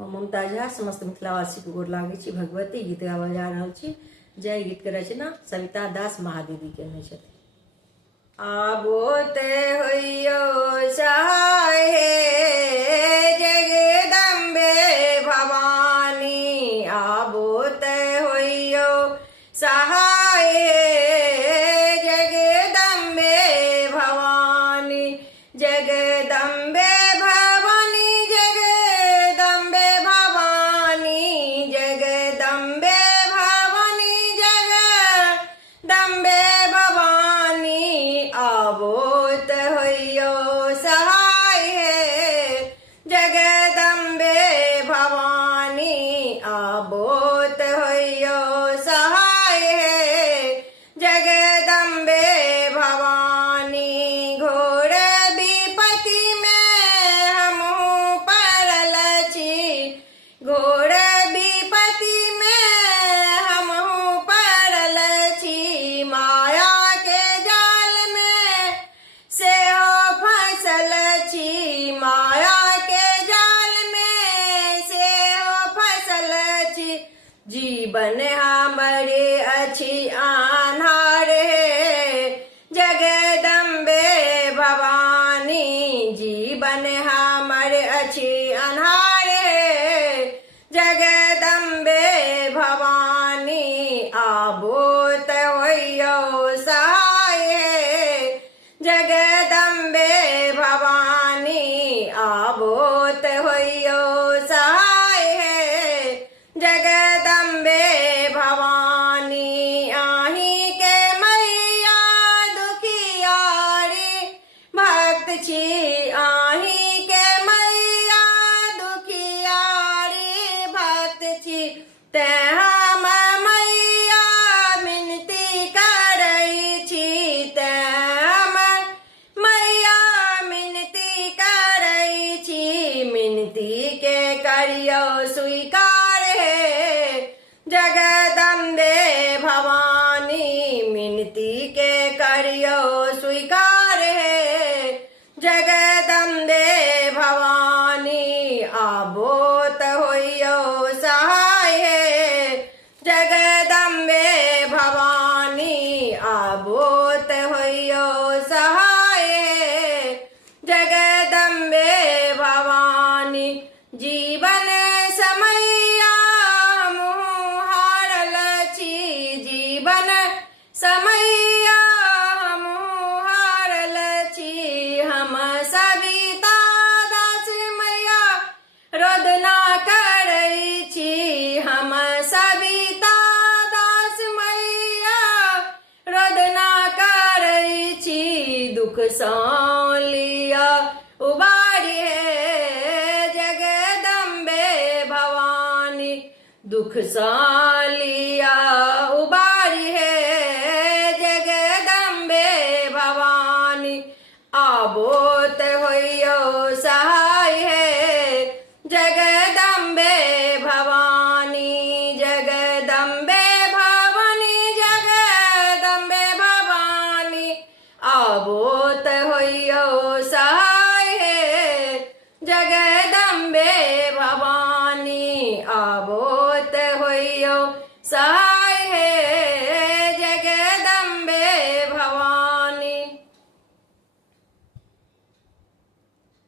ममता झा समस्त मिथिलावासी को गोर लागे छी। भगवती गीत गावा जा रहल छी। जय गीत के रचना सविता दास महादेवी केने छथिन। आबोते होइयो सहाय हे जगदम्बे भवानी, आबोते होइयो सहाय हे जगदम्बे भवानी, जगदम्बे भवानी, जगदम्बे भवानी, जगदम्बे भवानी, जगदम्बे भवानी, आबोत होइयो सहाय हे जगदम्बे भवानी, आबोत होइयो सहाय हे जगदम्बे भवानी। घोर विपत्ति में हमहु पड़ल छी, घोर विपत्ति में हमहु पड़ल छी, माया के जाल में सेहो फसल छी, माया के जाल में सेहो फसल छी। जीवन हमरे अछि आन्हार हे जगदम्बे भवानी, जीवन हमर अछि अन्हार हे जगदम्बे भवानी, आबोत होइयो सहाय हे जगदम्बे भवानी, आबोत होइयो सहाय हे जगदम्बे भवानी। आही के मैया दुखियारी भक्त छी, आही के मैया दुखियारी भक्त छी, ते हम मैया मिनती करै छी, ते हम मैया मिनती करै छी, मिनती के करियो स्वीकार हे जगदम्बे भवानी, मिनती के करियो स्वीकार हे जगदम्बे भवानी, आबोत होइयो सहाय हे जगदम्बे भवानी, आबोत होइयो सहाय हे जगदम्बे भवानी। जीवन समैया हमहु हारल छी, जीवन समैया हमहु हारल छी, हम सविता दास मैया रोदना करै छी, हम सविता दास मैया रोदना करै छी। दुख सँ लिया उबारी हे जगदम्बे भवानी, दुख सँ लिया उबारी हे जगदम्बे भवानी, आबोत होइयो सहाय हे जगदम्बे भवानी, जगदम्बे भवानी, जगदम्बे भवानी, आबोत होइयो सहाय हे जगदम्बे